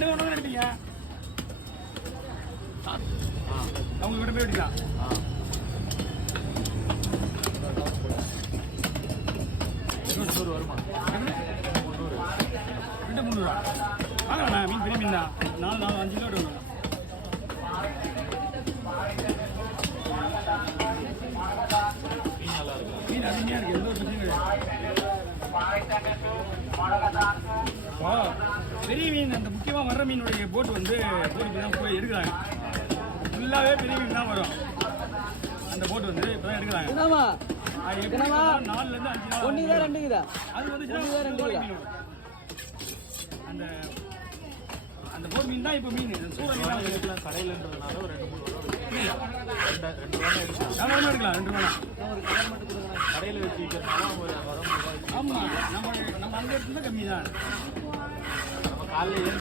2 ஒன்று எடுப்பீங்க அவங்க கிட்ட போய் எடுக்கலாம். வருமா 300 வாங்கண்ணா. மீன் பெரிய மீன் தான். 4 5 கிலோ எடுக்கணும். மீன் நல்லா இருக்கு. மீன் அருமையாக இருக்குது. எந்த ஒரு பிரச்சனையும் கிடையாது. பெரிய மீன் அந்த முக்கியமாக வர்ற மீனுடைய போட்டு வந்து போட்டு தான் போய் எடுக்கிறாங்க. ஃபுல்லாகவே பெரிய மீன் தான் வரும். அந்த போட்டு வந்து இப்போ தான் எடுக்கிறாங்க. 4லேருந்து 5 நாள் ஒன்றுக்குதா ரெண்டுக்குதா? அது வந்து அந்த அந்த போர் மீன் தான் இப்போ மீன். சூட மீன் எடுக்கலாம் கடையிலன்றதுனால ஒரு 2-3 ரூபா எடுக்கலாம். 2 ரூபா கடையில் வச்சு விற்கிறதுனால அவங்க வரும். ஆமாம், நம்ம அங்கே இருந்தால் கம்மி தான். நம்ம காலையில்